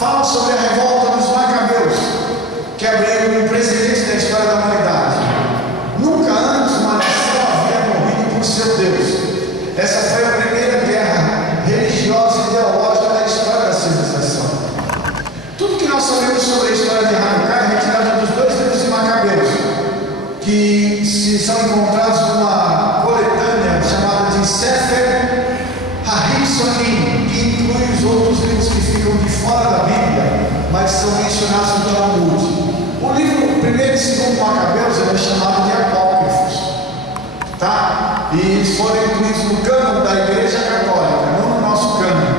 fala sobre a revolta dos Macabeus, que abriu um precedente da história da humanidade. Nunca antes uma nação havia morrido por seu Deus. Essa foi a primeira guerra religiosa e ideológica da história da civilização. Tudo que nós sabemos sobre a história de Hanukkah é retirado dos dois livros de Macabeus, que são encontrados numa coletânea chamada de Sefer HaRishonim, que inclui os outros livros que ficam de fora da Bíblia, mas são mencionados no Talmud. O livro 1º e 2º Macabeus é chamado de apócrifos, tá? E eles foram incluídos no cânon da Igreja Católica, não no nosso cânon,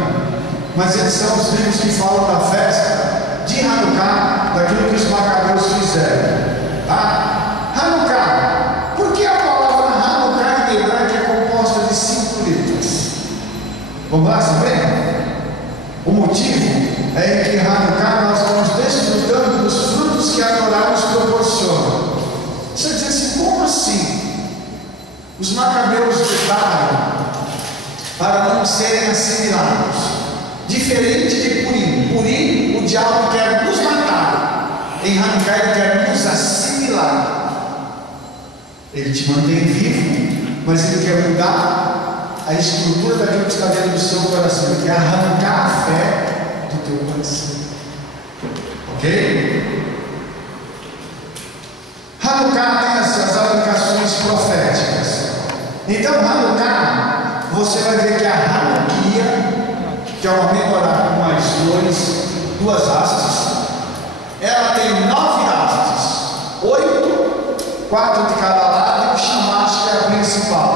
mas eles são os livros que falam da festa de Hanukkah, daquilo que os Macabeus fizeram, tá? Hanukkah, por que a palavra Hanukkah em hebraico é composta de 5 letras? Vamos lá saber? O motivo é que em Hanukkah nós vamos desfrutando dos frutos que a Torá nos proporciona. Você diz assim, como assim? Os Macabeus lutaram para não serem assimilados. Diferente de Purim. Purim, o diabo quer nos matar. Em Hanukkah ele quer nos assimilar. Ele te mantém vivo, mas ele quer mudar a estrutura daquilo que está dentro do seu coração. Ele quer arrancar a fé do teu coração. Ok? Hanukkah tem as aplicações proféticas. Então, Hanukkah, você vai ver que a Hanukkah, que é uma menorá com mais duas hastes, ela tem 9 hastes, 8, 4 de cada lado, e o shamash, que é a principal.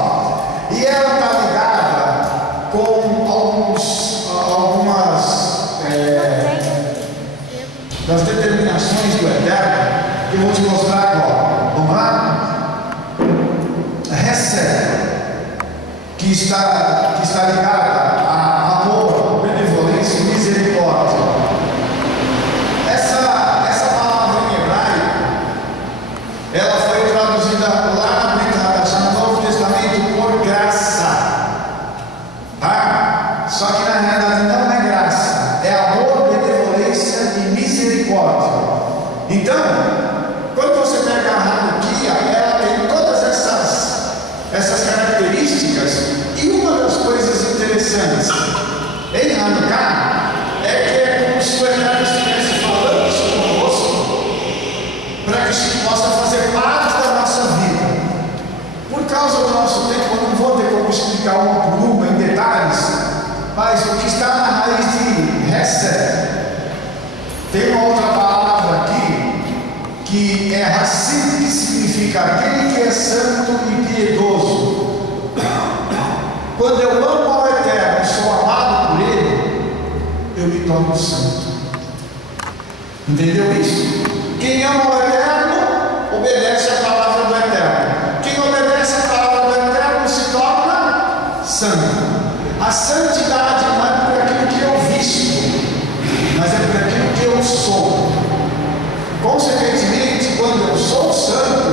E ela está ligada com algumas das determinações do Eterno, que eu vou te mostrar agora. Vamos lá? Recebe, que está ligada a amor, benevolência e misericórdia. Essa palavra em hebraico, ela foi traduzida lá no Novo Testamento por graça, tá? Só que na realidade não é graça, é amor, benevolência e misericórdia. Então, quando você pega a Hanukkah, ela tem todas essas características. E uma das coisas interessantes em Hanukkah é que é como se o Eterno estivesse falando isso conosco, para que isso possa fazer parte da nossa vida. Por causa do nosso tempo, eu não vou ter como explicar uma por uma em detalhes, mas o que está na raiz de Hesed, tem uma outra palavra aqui, que é Hassid, que significa aquele que é santo e piedoso. Quando eu amo ao Eterno e sou amado por Ele, eu me torno santo. Entendeu isso? Quem ama o Eterno, obedece a palavra do Eterno. Quem obedece a palavra do Eterno se torna santo. A santidade não é por aquilo que eu visto, mas é por aquilo que eu sou. Consequentemente, quando eu sou santo,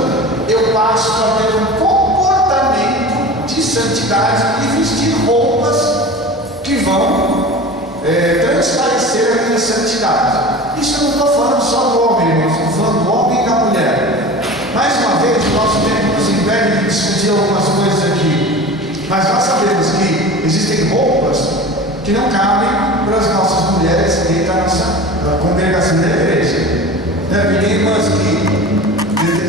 eu passo a ter um comportamento de santidade e vestir roupas que vão transparecer a minha santidade. Isso eu não estou falando só do homem, irmãos, estou falando do homem e da mulher. Mais uma vez, o nosso tempo nos impede de discutir algumas coisas aqui, mas nós sabemos que existem roupas que não cabem para as nossas mulheres dentro da nossa congregação da igreja. Tem irmãs que,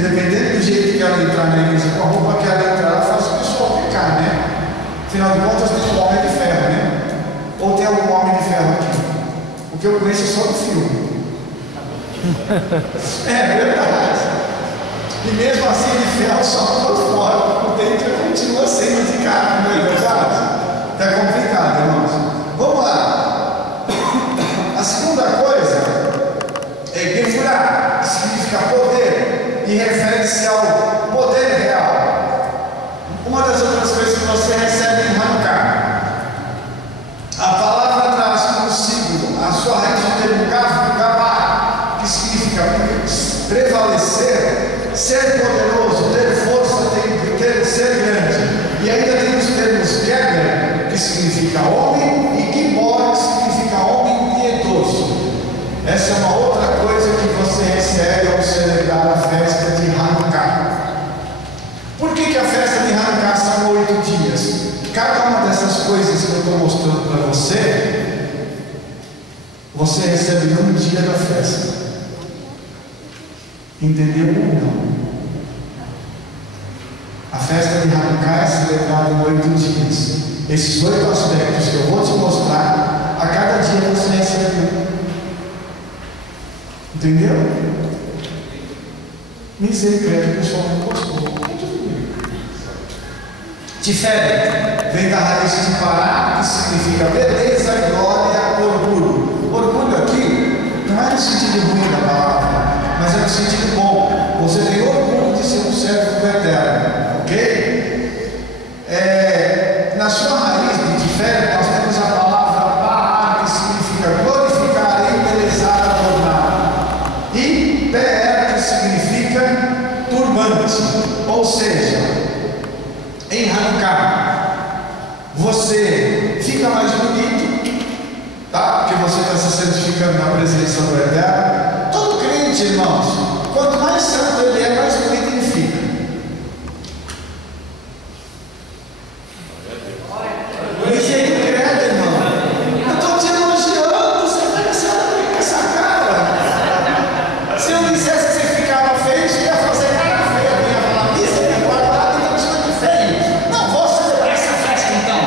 dependendo do jeito que ela entrar na igreja, com a roupa que ela entrar, ela faz o pessoal pecar, né? Afinal de contas, tem um homem de ferro, né? Ou tem algum homem de ferro aqui? O que eu conheço é só do filme. É verdade. E mesmo assim, de ferro só por fora, por dentro continua sendo de carne, não é verdade? Está complicado, irmãos. Vamos lá. A segunda coisa é Gefurah, que significa poder e refere-se ao poder real. Uma das outras coisas que você recebe em Hanukkah, a palavra traz consigo a sua raiz do termo Gavá, que significa prevalecer, ser poderoso, ter força, ser grande. E ainda tem os termos Geber, que significa homem, e Gibor, que significa homem piedoso. Essa é uma outra coisa que você recebe ao celebrar a festa de Hanukkah. Por que a festa de Hanukkah são 8 dias? Cada uma dessas coisas que eu estou mostrando para você, você recebe num dia da festa. Entendeu ou não? A festa de Hanukkah é celebrada em 8 dias. Esses 8 aspectos que eu vou te mostrar, a cada dia você recebe um. Entendeu? Misericórdia, o pessoal não gostou. Tiferet vem da raiz de Pará, que significa beleza, glória, orgulho. Orgulho aqui não é no sentido ruim da palavra, mas é no sentido bom. Você tem orgulho de ser um servo do Eterno, ok? Na sua raiz de Tiferet nós temos a palavra Pará, que significa glorificar, embelezar, adornar, e Per, que significa turbante, ou seja, em Hanukkah você fica mais bonito, tá? Porque você está se santificando na presença do Eterno. Todo crente, irmãos, quanto mais santo ele é, mais bonito ele fica. Misericórdia, irmão. Eu estou te elogiando, você vai com essa cara. Se eu dissesse que você ficava feio, você ia fazer cara feia. Eu ia falar, misericórdia, então você de feio. Não vou celebrar essa festa então.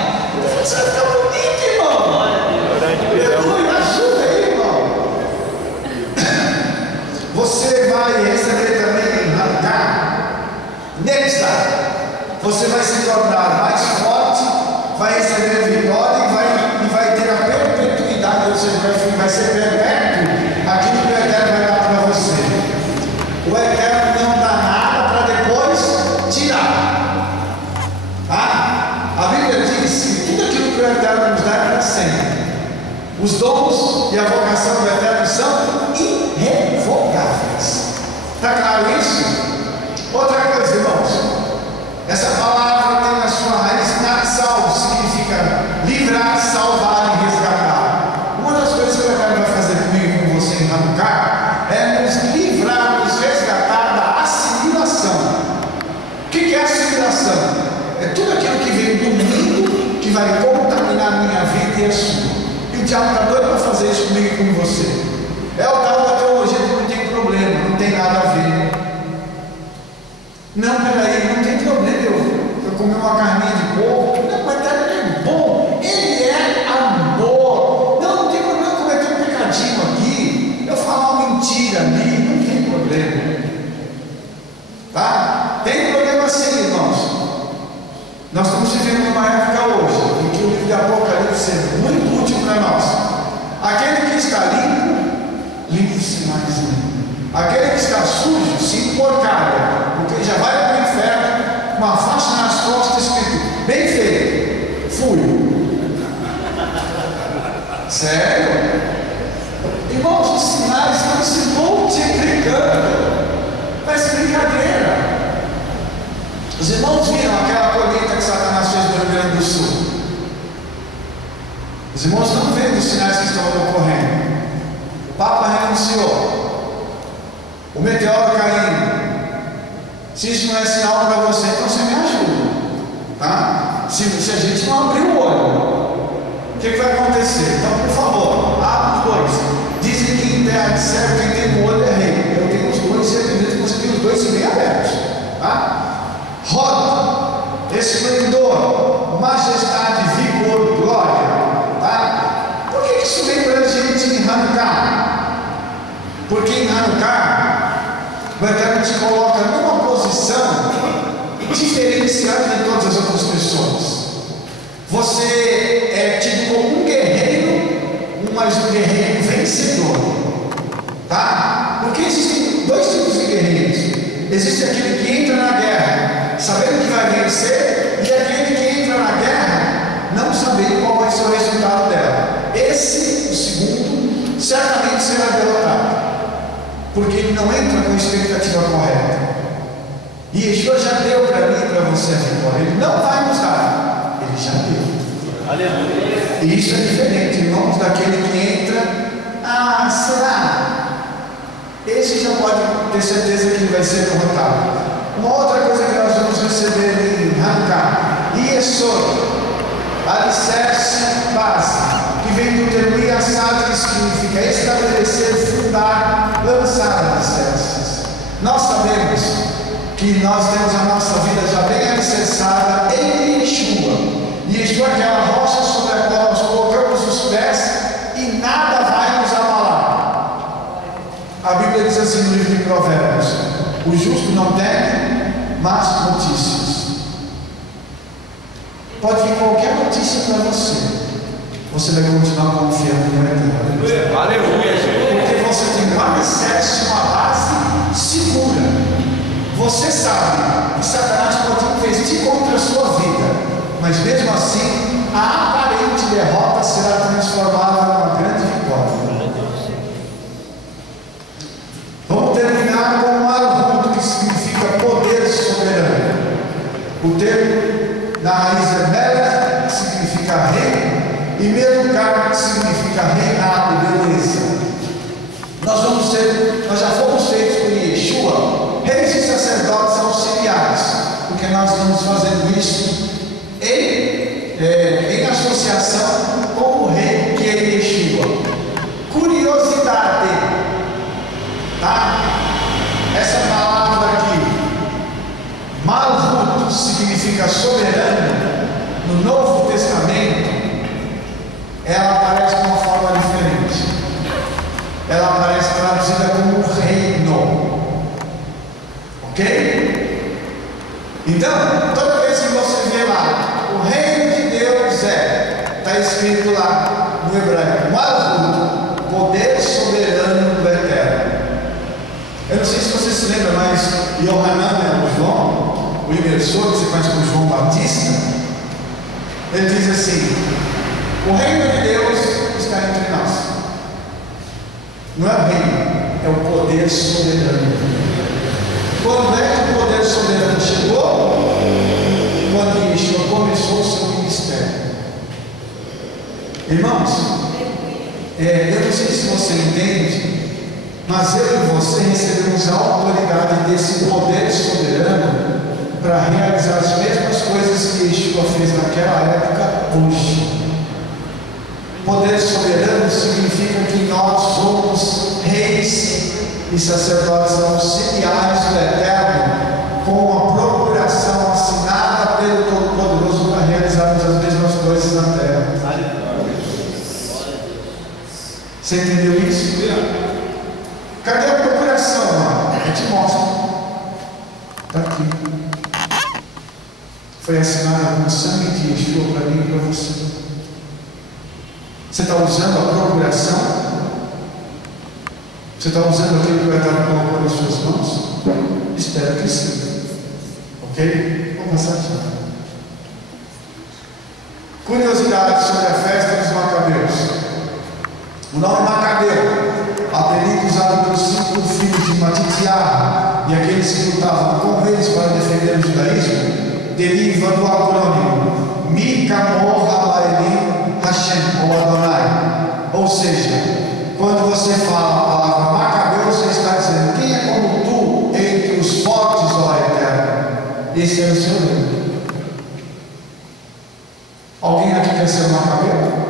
Você vai ficar bonito, irmão. Aleluia, ajuda aí, irmão. Você vai receber também em Hanukkah, você vai se tornar mais forte, vai receber vitória e vai ter a perpetuidade, ou seja, vai ser perpétuo aquilo que o Eterno vai dar para você. O Eterno não dá nada para depois tirar. A Bíblia diz que tudo aquilo que o Eterno nos dá é para sempre. Os dons e a vocação do Eterno são irrevogáveis. Está claro isso? Outra coisa, irmãos, essa palavra tem na sua raiz natsal, significa livrar, salvar e resgatar. Uma das coisas que o Eterno vai fazer comigo e com você em Hanukkah é nos livrar, nos resgatar da assimilação. O que é assimilação? É tudo aquilo que vem do mundo que vai contaminar a minha vida e a sua. E o diabo está doido para fazer isso comigo e com você. É o tal da teologia que não tem problema, não tem nada a ver. Não, peraí, não tem problema eu comer uma carninha de porco. Não, mas é bom, ele é amor. Não tem problema eu cometer um pecadinho aqui, eu falar uma mentira ali, não tem problema. Tá? Tem problema sim, irmãos. Nós estamos vivendo uma época hoje em que o livro de Apocalipse é muito útil para nós. Aquele que está limpe-se mais limpo. Aquele que está sujo, se emporcalha, porque já vai para o inferno, uma faixa nas costas escrito, bem feito, fui. Sério? Irmãos, os sinais estão se multiplicando. Parece brincadeira. Os irmãos viram aquela colheita que Satanás fez no Rio Grande do Sul. Os irmãos não veem os sinais que estão ocorrendo. O Papa renunciou. O meteoro caindo. Se isso não é sinal para você, então você me ajuda. Tá? Se a gente não abrir o olho, o que vai acontecer? Então, por favor, abra os dois. Dizem que em terra de céu, quem tem um olho é rei. Eu tenho os dois, e eu acredito que você tem os dois bem abertos. Tá? Roda, esplendor, majestade, vigor, glória. Tá? Por que isso vem para a gente em Hanukkah? Porque em Hanukkah o Eterno te coloca numa posição diferenciada de todas as outras pessoas. Você é tido como um guerreiro, mas um guerreiro vencedor. Tá? Porque existem dois tipos de guerreiros. Existe aquele que entra na guerra sabendo que vai vencer, e aquele que entra na guerra não sabendo qual vai ser o resultado dela. Esse, o segundo, certamente será derrotado, porque ele não entra com a expectativa correta. E Yeshua já deu para mim e para você a vitória. Ele não vai nos dar, ele já deu. Aleluia. E isso é diferente, irmãos, daquele que entra. Será? ter certeza que ele vai ser derrotado. Uma outra coisa que nós vamos receber em Hanukkah, Yesod, alicerce, base, que vem do termo Yassad, que significa estabelecer, fundar, lançar alicerces. Nós sabemos que nós temos a nossa vida já bem alicerçada em Yeshua. Yeshua é aquela rocha sobre a qual nós colocamos os pés e nada vai nos abalar. A Bíblia diz assim no livro de Provérbios: o justo não teme más notícias. Pode vir qualquer notícia para você, você vai continuar confiando no Eterno. Aleluia, gente. Porque você tem um alicerce, uma base segura. Você sabe que Satanás pode investir contra a sua vida, mas mesmo assim, a aparente derrota será transformada numa grande vitória. Vamos terminar com Malhut, que significa poder soberano. O termo na raiz é Melech, que significa rei, e Melukar, que significa reinado, beleza. Nós já fomos feitos por Yeshua, reis e sacerdotes auxiliares, porque nós estamos fazendo isso em associação com o rei que é Yeshua. Curiosidade, tá? Essa palavra aqui, Malhut, significa soberano. No Novo Testamento, ela aparece de uma forma diferente. Ela aparece traduzida como reino. Ok? Então, toda vez que você vê lá, o reino de Deus está escrito lá no hebraico, Malhut, poder soberano do Eterno. Eu não sei se você se lembra, mas Yohanan, o João, o imersor, que você conhece como João Batista, ele diz assim: o reino de Deus está entre nós. Não é o reino, é o poder soberano. Quando é que o poder soberano chegou? Quando Yeshua começou o seu ministério. Irmãos, eu não sei se você entende, mas eu e você recebemos a autoridade desse poder soberano para realizar as mesmas coisas que Yeshua fez naquela época, hoje. Poder soberano significa que nós somos reis e sacerdotes auxiliares do Eterno, com uma procuração assinada pelo Todo-Poderoso para realizarmos as mesmas coisas na terra. Você entendeu isso? Cadê a procuração, mano? Eu te mostro. Está aqui. Foi assinada com o sangue de Yeshua para mim e para você. Você está usando a procuração? Você está usando aquilo que o Eterno colocou nas suas mãos? Espero que sim. Ok? Vamos passar aqui. Curiosidade sobre a festa dos Macabeus. O nome Macabeu, apelido usado pelos 5 filhos de Matitiah e aqueles que lutavam com eles para defender o judaísmo, deriva do acrônimo Mi-Kamor Ha-Baelim Hashem, ou Adonai. Ou seja, quando você fala a palavra Macabeu, você está dizendo: quem é como tu entre os fortes, ó Eterno? Esse é o seu nome. Alguém aqui quer ser Macabeu?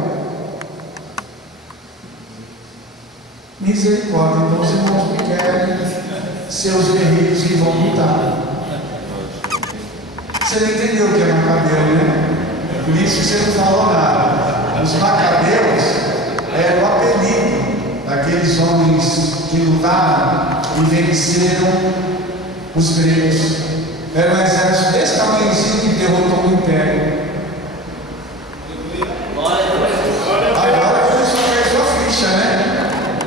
Misericórdia, então os irmãos que querem seus guerreiros que vão lutar. Você não entendeu o que é Macabeu, né? Por isso você não falou nada. Os Macabeus eram o apelido daqueles homens que lutaram e venceram os gregos. Era um exército desse tamanhozinho que derrotou o império. Agora você só fez sua ficha, né?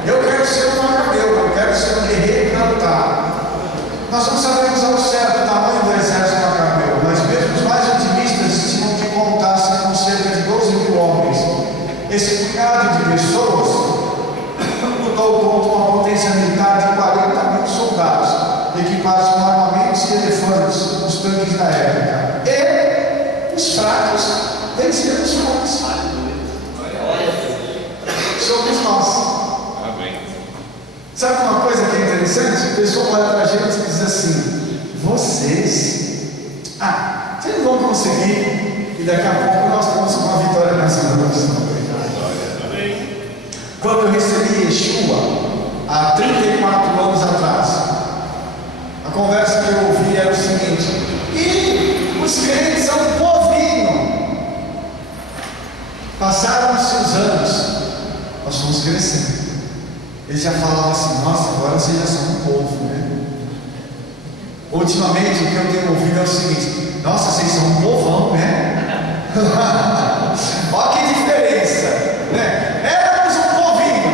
Eu quero ser um Macabeu, eu quero ser um guerreiro para lutar. Nós não sabemos ao certo o tamanho do exército Macabeu, mas mesmo os mais otimistas estimam que contasse com cerca de 12.000 homens. Esse punhado de pessoas lutou contra uma potência militar de 40.000 soldados, equipados com armamentos e elefantes, os tanques da época. E os fracos venceram os fortes. Somos nós. Sabe uma coisa que é interessante? interessante? A pessoa olha para a gente e diz assim: vocês não vão conseguir, e daqui a pouco nós estamos com uma vitória nessa noite. Quando eu recebi Yeshua, há 34 anos atrás, a conversa que eu ouvi era o seguinte: e os crentes são um povinho. Passaram-se os anos, nós fomos crescendo. Eles já falavam assim: nossa, agora vocês já são um povo, né? Ultimamente o que eu tenho ouvido é o seguinte: nossa, vocês são um povão, né? Olha que diferença, né? Éramos um povinho,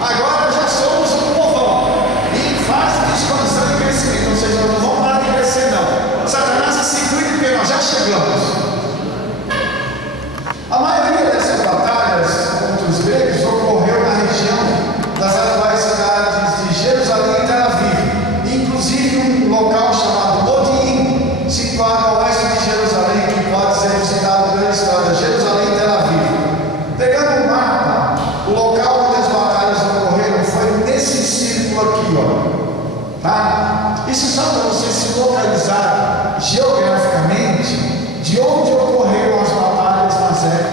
agora já somos um povão, em fase de expansão e crescimento. Ou seja, nós não vamos parar de crescer, não. Satanás se cuida porque nós já chegamos. A maioria dessas batalhas contra os gregos ocorreu na região das atuais cidades de Jerusalém e Tel Aviv, inclusive um local chamado Modim, situado ao oeste de Jerusalém, que pode ser visitado pela história. Jerusalém e Tel Aviv. Pegando o mapa, o local onde as batalhas ocorreram foi nesse círculo aqui, ó. Tá? Isso só para você se localizar geograficamente de onde ocorreram as batalhas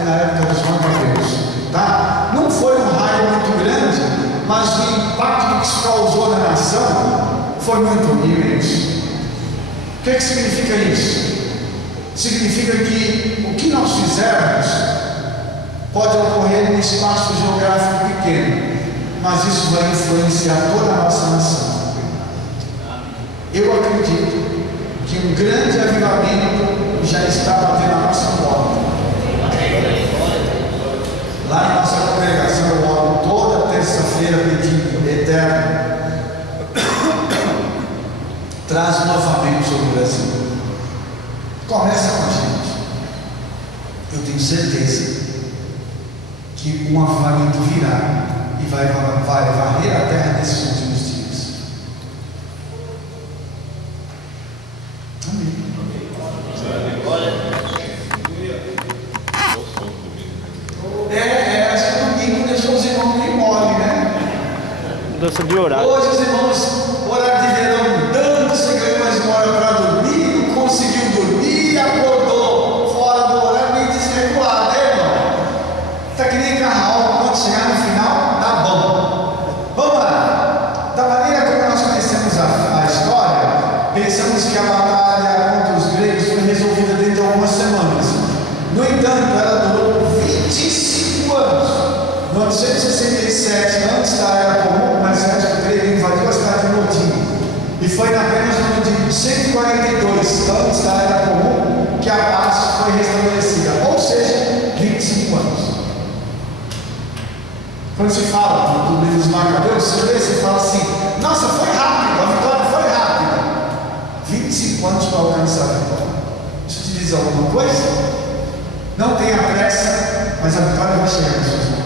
na época dos Macabeus. Tá? Não foi um raio muito grande, mas o impacto que isso causou na nação foi muito imenso. O que significa isso? Significa que o que nós fizermos pode ocorrer num espaço geográfico pequeno, mas isso vai influenciar toda a nossa nação. Eu acredito que um grande avivamento já está batendo a nossa porta. Lá na nossa congregação eu oro toda terça-feira pedindo: Eterno, traz um avivamento sobre o Brasil. Começa com a gente. Eu tenho certeza que um avivamento virá e vai varrer a terra nesses últimos dias. Amém. Acho que domingo deixou os irmãos meio mole, né? Mudança de horário. Hoje os irmãos, horário de verão, dando, você ganhou mais uma hora para dormir, não conseguiu dormir, acordou fora do horário, meio desregulado, né, irmão? Está que nem carro, quando chegar no final, tá bom. Vamos lá. Da maneira como nós conhecemos a história, pensamos que a batalha contra os gregos foi resolvida dentro de algumas semanas. No entanto, ela durou 25 anos. No ano 167, antes da Era Comum, o exército grego invadiu a cidade de Modim. E foi apenas no ano de 142, antes da Era Comum, que a paz foi restabelecida. Ou seja, 25 anos. Quando se fala do livro dos Macabeus, você fala assim: nossa, foi rápido, a vitória foi rápida. 25 anos para alcançar a vitória. Isso te diz alguma coisa? Não tenha pressa, mas a vitória vai chegar nas suas mãos.